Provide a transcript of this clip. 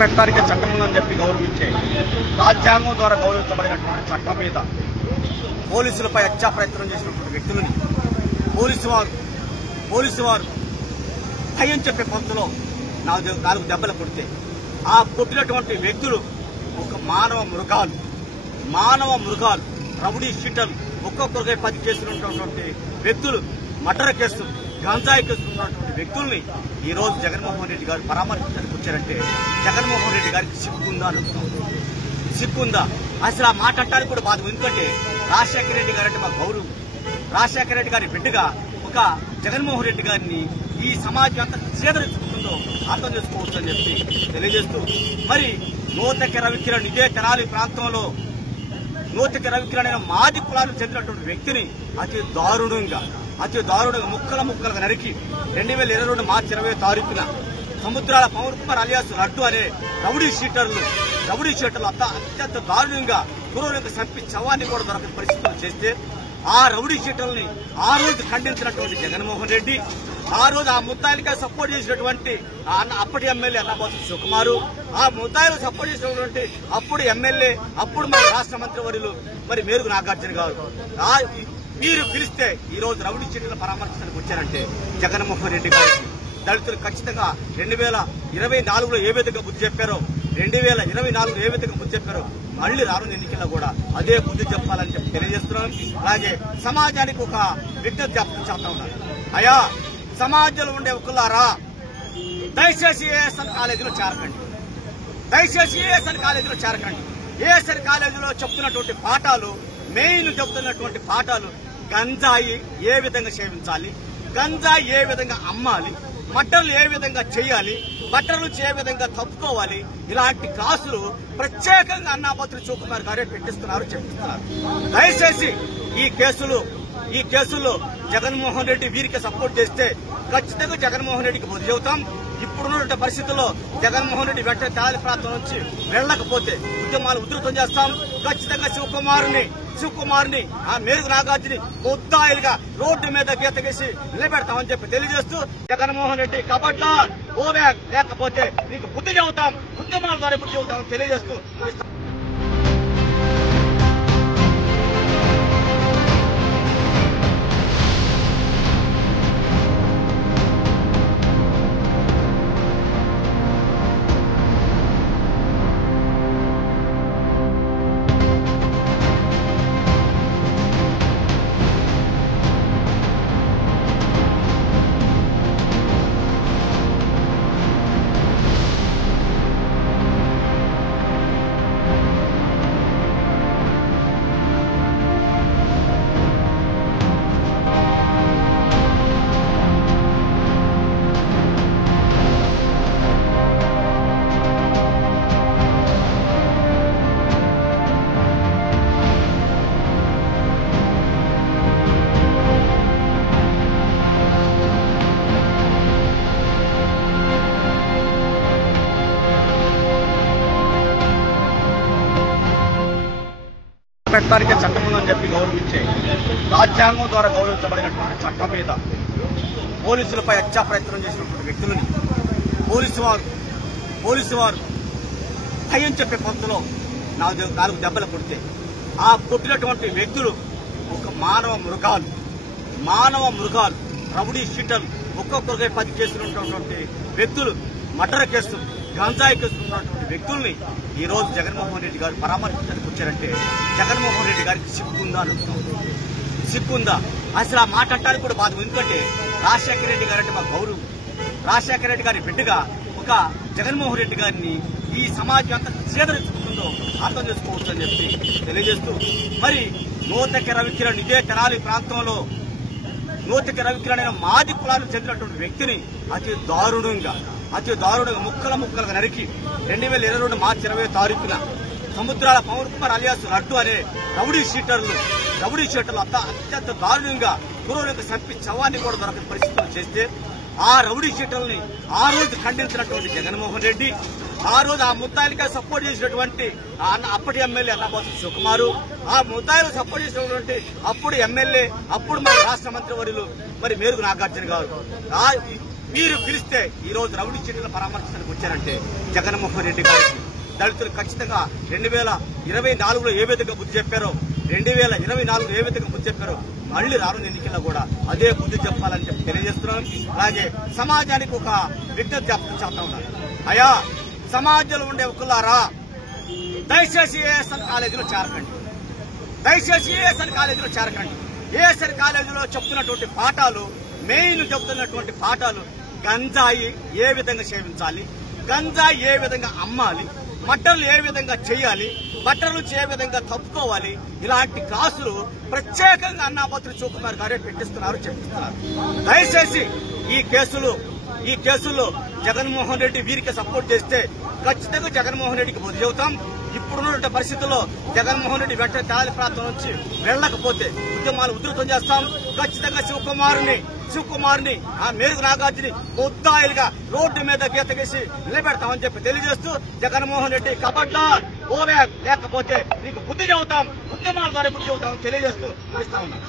పెట్టడానికి చట్టం ఉందని చెప్పి గౌరవించే రాజ్యాంగం ద్వారా గౌరవించబడినటువంటి చట్టం మీద పోలీసులపై హత్యా ప్రయత్నం చేసినటువంటి వ్యక్తులని పోలీసు వారు భయం చెప్పే పంతులో 4 దెబ్బలు కొడితే ఆ కొట్టినటువంటి వ్యక్తులు ఒక మానవ మృగాలు రౌడీ షీటర్లు ఒక్కొక్కరికై 10 కేసులు ఉన్నటువంటి వ్యక్తులు మర్డర్ కేసులు గంజాయి కేసులు ఉన్నటువంటి వ్యక్తుల్ని ఈ రోజు జగన్మోహన్ రెడ్డి గారు పరామర్శించడానికి వచ్చారంటే జగన్మోహన్ రెడ్డి గారికి సిగ్గుందా అసలు ఆ మాట అంటానికి కూడా బాధ. ఎందుకంటే రాజశేఖర రెడ్డి గారు అంటే మా గౌరవం. రాజశేఖర రెడ్డి గారి బిడ్డగా ఒక జగన్మోహన్ రెడ్డి గారిని ఈ సమాజం అంతా చేదరించుకుంటుందో అర్థం చేసుకోవచ్చు అని చెప్పి తెలియజేస్తూ, మరి నూతక రవికిరణ్ ఇదే తెనాలి ప్రాంతంలో నూతక రవికిరణ్ మాది కులాలకు చెందినటువంటి వ్యక్తిని అతి దారుణంగా ముక్కలుగా నరికి 2022 మార్చి 20వ తారీఖున సముద్రాల పవన్ కుమార్ అలియాస్ లడ్డు అనే రౌడీ షీటర్లు అత్యంత దారుణంగా గురువులకు చంపి శవాన్ని కూడా దొరకని పరిస్థితులు చేస్తే ఆ రౌడీ షీటర్లని ఆ రోజు ఖండించినటువంటి జగన్మోహన్ రెడ్డి, ఆ రోజు ఆ ముద్దాయిలకే సపోర్ట్ చేసినటువంటి అప్పటి ఎమ్మెల్యే అన్నబోతు సుకుమారు, ఆ ముద్దాయిలు సపోర్ట్ చేసినటువంటి అప్పుడు ఎమ్మెల్యే అప్పుడు మన రాష్ట్ర మంత్రివర్యులు మరి మేరుగు నాగార్జున గారు మీరు పిలిస్తే ఈ రోజు రౌడీ షీటర్లను పరామర్శించడానికి వచ్చారంటే జగన్మోహన్ రెడ్డి గారికి దళితులు ఖచ్చితంగా 2024లో ఏ విధంగా బుద్ధి చెప్పారో 2024లో ఏ విధంగా బుద్ధి చెప్పారో మళ్లీ రానున్న ఎన్నికల్లో కూడా అదే బుద్ధి చెప్పాలని చెప్పి తెలియజేస్తున్నాను. అలాగే సమాజానికి ఒక విజ్ఞప్తి చేస్తా ఉన్నాను. అయ్యా, సమాజంలో ఉండే ఒకలారా దయచేసి ఏఎస్ఎన్ కాలేజీలో చేరకండి. ఏఎస్ఎన్ కాలేజీలో చెప్తున్నటువంటి పాఠాలు గంజాయి ఏ విధంగా సేవించాలి, గంజాయి ఏ విధంగా అమ్మాలి, మట్టలు ఏ విధంగా చేయాలి, బట్టల నుంచి ఏ విధంగా తప్పుకోవాలి, ఇలాంటి క్లాసులు ప్రత్యేకంగా అన్నాపత్రి సుకుమార్ గారే చెప్పిస్తున్నారు. దయచేసి ఈ కేసుల్లో జగన్మోహన్ రెడ్డి వీరికి సపోర్ట్ చేస్తే ఖచ్చితంగా జగన్మోహన్ రెడ్డికి బుద్ధి చెబుతాం. ఇప్పుడున్న పరిస్థితుల్లో జగన్మోహన్ రెడ్డి వెంటనే తెనాలి ప్రాంతం నుంచి వెళ్లకపోతే ఉద్యమాలు ఉధృతం చేస్తాం. ఖచ్చితంగా శివకుమార్ని ఆ మేరుగు నాగార్జుని ముద్దాయిలుగా రోడ్డు మీద గీత గీసి నిలబెడతామని చెప్పి తెలియజేస్తూ, జగన్మోహన్ రెడ్డి కబడ్డా ఓబ్యాక్ లేకపోతే నీకు బుద్ధి చెబుతాం, ఉద్యమాల ద్వారా బుద్ధి చెబుతామని తెలియజేస్తూ పెట్టడానికి చట్టం ఉందని చెప్పి గౌరవించే రాజ్యాంగం ద్వారా గౌరవించబడినటువంటి చట్టం మీద పోలీసులపై హత్యా ప్రయత్నం చేసినటువంటి వ్యక్తులని పోలీసు వారు భయం చెప్పే పంతులో 4 దెబ్బలు కొడితే ఆ కొట్టినటువంటి వ్యక్తులు ఒక మానవ మృగాలు రౌడీ షీటర్లు ఒక్కొక్కరికై 10 కేసులు ఉన్నటువంటి వ్యక్తులు మర్డర్ కేసులు గంజాయి కేసులు ఉన్నటువంటి వ్యక్తుల్ని ఈ రోజు జగన్మోహన్ రెడ్డి గారు పరామర్శించడానికి వచ్చారంటే జగన్మోహన్ రెడ్డి గారికి సిగ్గుందా అసలు ఆ మాట అంటానికి కూడా బాధ. ఎందుకంటే రాజశేఖర రెడ్డి గారు అంటే మా గౌరవం. రాజశేఖర రెడ్డి గారి బిడ్డగా ఒక జగన్మోహన్ రెడ్డి గారిని ఈ సమాజం అంతా చేదరించుకుంటుందో అర్థం చేసుకోవచ్చు అని చెప్పి తెలియజేస్తూ, మరి నూతక రవికిరణ్ ఇదే తెనాలి ప్రాంతంలో మాది కులాలకు చెందినటువంటి వ్యక్తిని అతి దారుణంగా ముక్కలుగా నరికి 2022 మార్చి 20వ తారీఖున సముద్రాల పవన్ కుమార్ అలియాస్ లడ్డు అనే రౌడీ షీటర్లు అత్యంత దారుణంగా గురువులకు చంపి శవాన్ని కూడా దొరకని పరిస్థితులు చేస్తే ఆ రౌడీ షీటర్లని ఆ రోజు ఖండించినటువంటి జగన్మోహన్ రెడ్డి, ఆ రోజు ఆ ముద్దాయిలకే సపోర్ట్ చేసినటువంటి అప్పటి ఎమ్మెల్యే అన్నబోతు సుకుమారు, ఆ ముద్దాయిలు సపోర్ట్ చేసినటువంటి అప్పుడు ఎమ్మెల్యే అప్పుడు మన రాష్ట్ర మంత్రివర్యులు మరి మేరుగు నాగార్జున గారు మీరు పిలిస్తే ఈ రోజు రౌడీ చీటీల పరామర్శించడానికి వచ్చారంటే జగన్మోహన్ రెడ్డి గారికి దళితులు ఖచ్చితంగా 2024లో ఏ విధంగా బుద్ధి చెప్పారో 2024లో ఏ విధంగా బుద్ధి చెప్పారో మళ్లీ రానున్న ఎన్నికల్లో కూడా అదే బుద్ధి చెప్పాలని చెప్పి తెలియజేస్తున్నాను. అలాగే సమాజానికి ఒక విజ్ఞప్తి చేస్తా ఉన్నాను. అయ్యా, సమాజంలో ఉండే ఒకలారా దయచేసి ఏఎస్ఎన్ కాలేజీలో చేరకండి. దయచేసి ఏఎస్ఎన్ కాలేజీలో చేరకండి. ఏఎస్ఎన్ కాలేజీలో చెప్తున్నటువంటి పాఠాలు, మెయిన్ చెప్తున్నటువంటి పాఠాలు గంజాయి ఏ విధంగా సేవించాలి, గంజాయి ఏ విధంగా అమ్మాలి, మట్టలు ఏ విధంగా చేయాలి, బట్టల నుంచి ఏ విధంగా తప్పుకోవాలి, ఇలాంటి క్లాసులు ప్రత్యేకంగా అన్నాపత్రి శివకుమార్ గారే పెట్టిస్తున్నారు, చెప్పిస్తున్నారు. దయచేసి ఈ కేసుల్లో జగన్మోహన్ రెడ్డి వీరికి సపోర్ట్ చేస్తే ఖచ్చితంగా జగన్మోహన్ రెడ్డికి బుద్ధి చెబుతాం. ఇప్పుడున్న పరిస్థితుల్లో జగన్మోహన్ రెడ్డి వెంటనే తాళి ప్రాంతం నుంచి వెళ్లకపోతే ఉద్యమాలు ఉధృతం చేస్తాం. ఖచ్చితంగా శివకుమార్ని ఆ మేరుగు నాగార్జుని ముద్దాయిలుగా రోడ్డు మీద గీత గీసి నిలబెడతామని చెప్పి తెలియజేస్తూ జగన్మోహన్ రెడ్డి కబడ్డార్ లేకపోతే నీకు బుద్ధి చెబుతాం, ఉద్యమాల ద్వారా బుద్ధి చెబుతామని తెలియజేస్తూ ఇస్తా ఉన్నాం.